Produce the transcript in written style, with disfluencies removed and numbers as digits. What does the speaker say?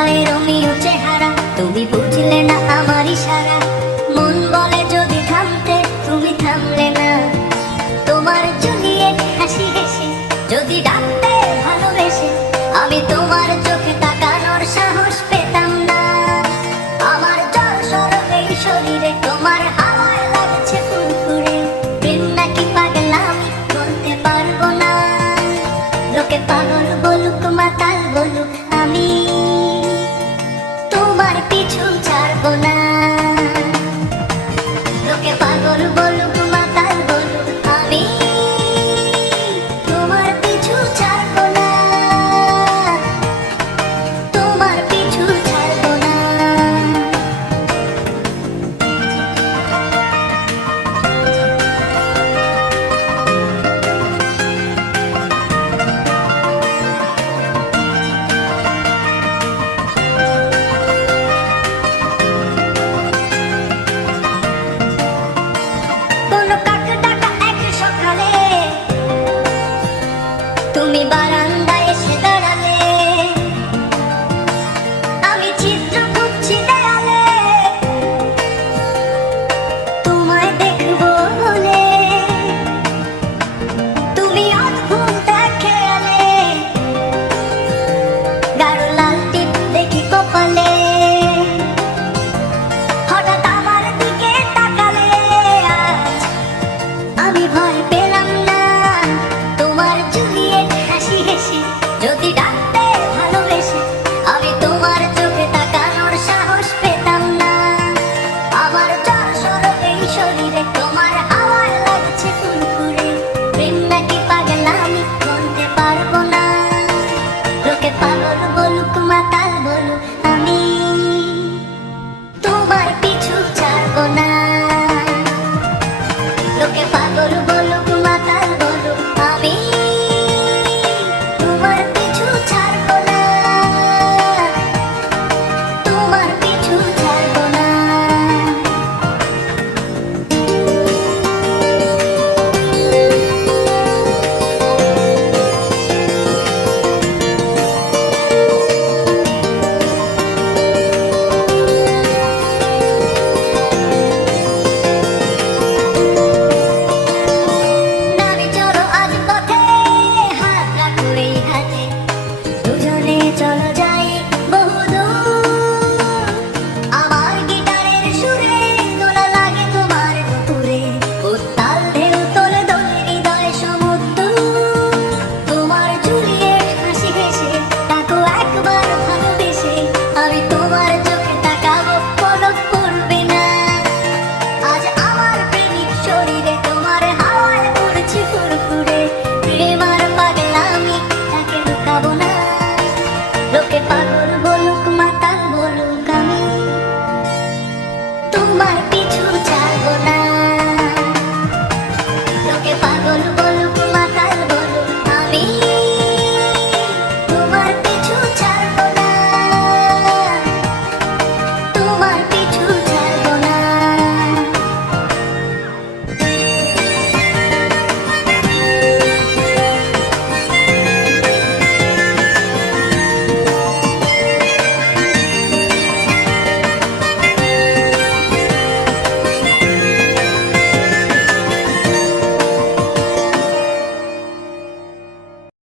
গায়ে রোমিও চেহারা, তুমি বুঝলে না আমার ইশারা। মন বলে যদি থামতে, তুমি থামলে না। তোমার জুলিয়েট হাসি হেসে যদি ডাকতে ভালোবেসে, আমি তোমার চোখে তাকানোর সাহস পেতাম না। আমার জল সরবে শরীরে, তোমার হাওয়ায় লাগছে ফুরফুরে। প্রেম নাকি পাগলামি বলতে পারবো না। লোকে পাগল বলুক মাতাল বলুক, আমি তোমার পিছু ছাড়বো না। লোকে পাগল বলুক মাতাল বলুক, আমি তোমার পিছু ছাড়বো না। তোমার পিছু ছাড়বো না। কোনো কাক ডাকা এক সকালে তুমি বারান্দায় এসে দাঁড়ালে, আমি চিত্র খুঁজছি দেয়ালে তোমায় দেখবো বলে। তুমি অদ্ভুত এক খেয়ালে, গাঢ় লাল টিপ দেখি কপালে। হঠাৎ আমার দিকে তাকালে, আজ আমি ভয় পেলাম না। তোমার জুলিয়েট হাসি হেসে যদি ডাকতে ভালোবেসে, আমি তোমার চোখে তাকানোর সাহস পেতাম না। আমার জল সরবে শরীরে, তোমার হাওয়ায় লাগছে ফুরফুরে। প্রেম নাকি পাগলামি বলতে পারবো না। লোকে পাগল বলুক মাতাল বলুক, আমি তোমার পিছু ছাড়বো না। লোকে পাগল বলুক মাতাল বলুক, আমি তোমার পিছু ছাড়বো না। তোমার পিছু ছাড়বো না। নামি চলো আজ পথে, হাত রাখো এই হাতে, দুজনে চলো যাই বহুদূর। আমার গিটারের সুরে দোলা লাগে তোমার দুপুরে, উত্তাল ঢেউ তোলে দোলে হৃদয় সমুদ্র। তোমার জুলিয়েট হাসি হেসে ডাকো একবার ভালোবেসে, আমি তোমার চোখে তাকাবো পলক পড়বে না। আজ আমার প্রেমিক শরীরে তোমার হাওয়ায় উড়ছে ফুরফুরে। প্রেম আর পাগলামি তাকে লুকাবো না।